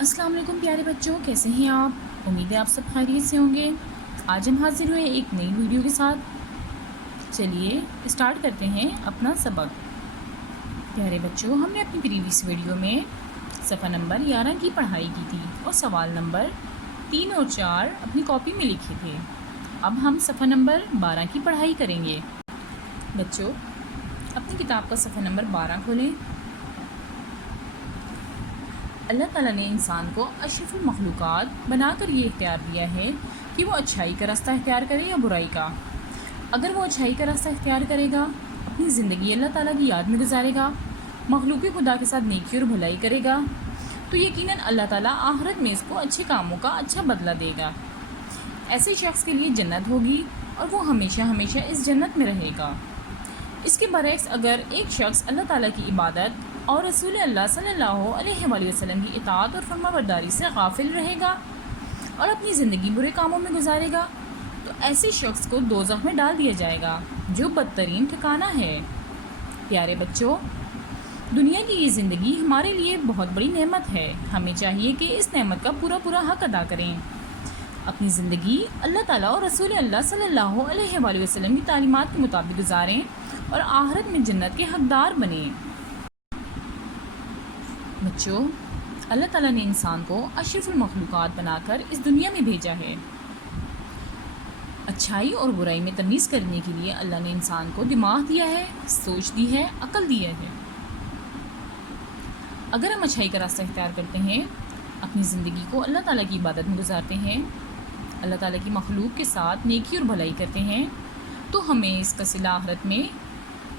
السلام علیکم پیارے بچوں، کیسے ہیں آپ؟ امید ہے آپ سب خیریت سے ہوں گے۔ آج ہم حاضر ہوئے ایک نئی ویڈیو کے ساتھ۔ چلیے اسٹارٹ کرتے ہیں اپنا سبق۔ پیارے بچوں، ہم نے اپنی پریویس ویڈیو میں صفحہ نمبر 11 کی پڑھائی کی تھی اور سوال نمبر 3 اور 4 اپنی کاپی میں لکھے تھے۔ اب ہم صفحہ نمبر 12 کی پڑھائی کریں گے۔ بچوں، اپنی کتاب کا صفحہ نمبر 12 کھولیں۔ اللہ تعالیٰ نے انسان کو اشرف المخلوقات بنا کر یہ اختیار دیا ہے کہ وہ اچھائی کا راستہ اختیار کرے یا برائی کا۔ اگر وہ اچھائی کا راستہ اختیار کرے گا، اپنی زندگی اللہ تعالیٰ کی یاد میں گزارے گا، مخلوق خدا کے ساتھ نیکی اور بھلائی کرے گا، تو یقیناً اللہ تعالیٰ آخرت میں اس کو اچھے کاموں کا اچھا بدلہ دے گا۔ ایسے شخص کے لیے جنت ہوگی اور وہ ہمیشہ ہمیشہ اس جنت میں رہے گا۔ اس کے برعکس اگر ایک شخص اللہ تعالیٰ کی عبادت اور رسول اللہ صلی اللہ علیہ وآلہ وسلم کی اطاعت اور فرما برداری سے غافل رہے گا اور اپنی زندگی برے کاموں میں گزارے گا، تو ایسے شخص کو دوزخ میں ڈال دیا جائے گا، جو بدترین ٹھکانہ ہے۔ پیارے بچوں، دنیا کی یہ زندگی ہمارے لیے بہت بڑی نعمت ہے۔ ہمیں چاہیے کہ اس نعمت کا پورا حق ادا کریں، اپنی زندگی اللہ تعالیٰ اور رسول اللہ صلی اللہ علیہ وآلہ وسلم کی تعلیمات کے مطابق گزاریں اور آخرت میں جنت کے حقدار بنیں۔ بچوں، اللہ تعالیٰ نے انسان کو اشرف المخلوقات بنا کر اس دنیا میں بھیجا ہے۔ اچھائی اور برائی میں تمیز کرنے کے لیے اللہ نے انسان کو دماغ دیا ہے، سوچ دی ہے، عقل دیا ہے۔ اگر ہم اچھائی کا راستہ اختیار کرتے ہیں، اپنی زندگی کو اللہ تعالیٰ کی عبادت میں گزارتے ہیں، اللہ تعالیٰ کی مخلوق کے ساتھ نیکی اور بھلائی کرتے ہیں، تو ہمیں اس کا صلہ آخرت میں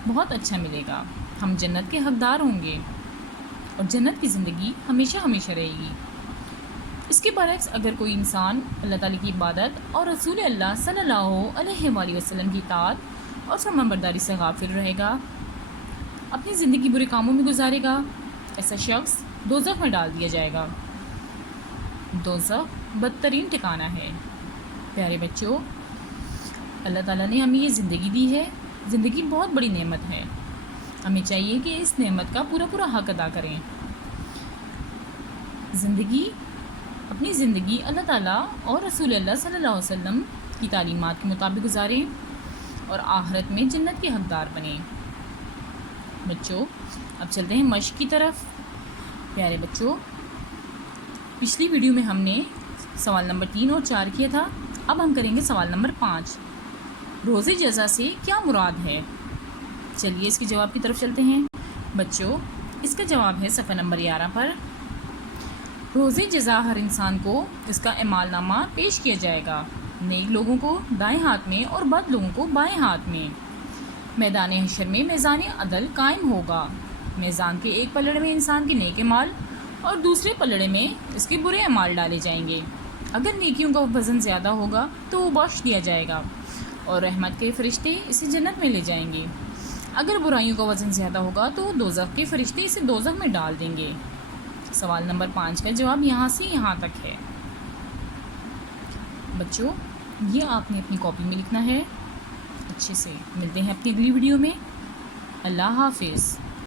بہت اچھا ملے گا۔ ہم جنت کے حقدار ہوں گے اور جنت کی زندگی ہمیشہ ہمیشہ رہے گی۔ اس کے برعکس اگر کوئی انسان اللہ تعالیٰ کی عبادت اور رسول اللہ صلی اللہ علیہ وآلہ وسلم کی اطاعت اور فرمانبرداری سے غافل رہے گا، اپنی زندگی برے کاموں میں گزارے گا، ایسا شخص دوزخ میں ڈال دیا جائے گا۔ دوزخ بدترین ٹھکانہ ہے۔ پیارے بچوں، اللہ تعالیٰ نے ہمیں یہ زندگی دی ہے۔ زندگی بہت بڑی نعمت ہے، ہمیں چاہیے کہ اس نعمت کا پورا حق ادا کریں۔ اپنی زندگی اللہ تعالیٰ اور رسول اللہ صلی اللہ علیہ وسلم کی تعلیمات کے مطابق گزاریں اور آخرت میں جنت کے حقدار بنیں۔ بچوں، اب چلتے ہیں مشق کی طرف۔ پیارے بچوں، پچھلی ویڈیو میں ہم نے سوال نمبر 3 اور 4 کیا تھا۔ اب ہم کریں گے سوال نمبر 5۔ روزے جزا سے کیا مراد ہے؟ چلیے اس کے جواب کی طرف چلتے ہیں۔ بچوں، اس کا جواب ہے صفحہ نمبر 11 پر۔ روزے جزا ہر انسان کو اس کا اعمال نامہ پیش کیا جائے گا، نیک لوگوں کو دائیں ہاتھ میں اور بد لوگوں کو بائیں ہاتھ میں۔ میدان حشر میں میزان عدل قائم ہوگا۔ میزان کے ایک پلڑے میں انسان کے نیک اعمال اور دوسرے پلڑے میں اس کے برے اعمال ڈالے جائیں گے۔ اگر نیکیوں کا وزن زیادہ ہوگا تو وہ بخش دیا جائے گا اور رحمت کے فرشتے اسے جنت میں لے جائیں گے۔ اگر برائیوں کا وزن زیادہ ہوگا تو دوزخ کے فرشتے اسے دوزخ میں ڈال دیں گے۔ سوال نمبر 5 کا جواب یہاں سے یہاں تک ہے۔ بچوں، یہ آپ نے اپنی کاپی میں لکھنا ہے۔ اچھے سے ملتے ہیں اپنی اگلی ویڈیو میں۔ اللہ حافظ۔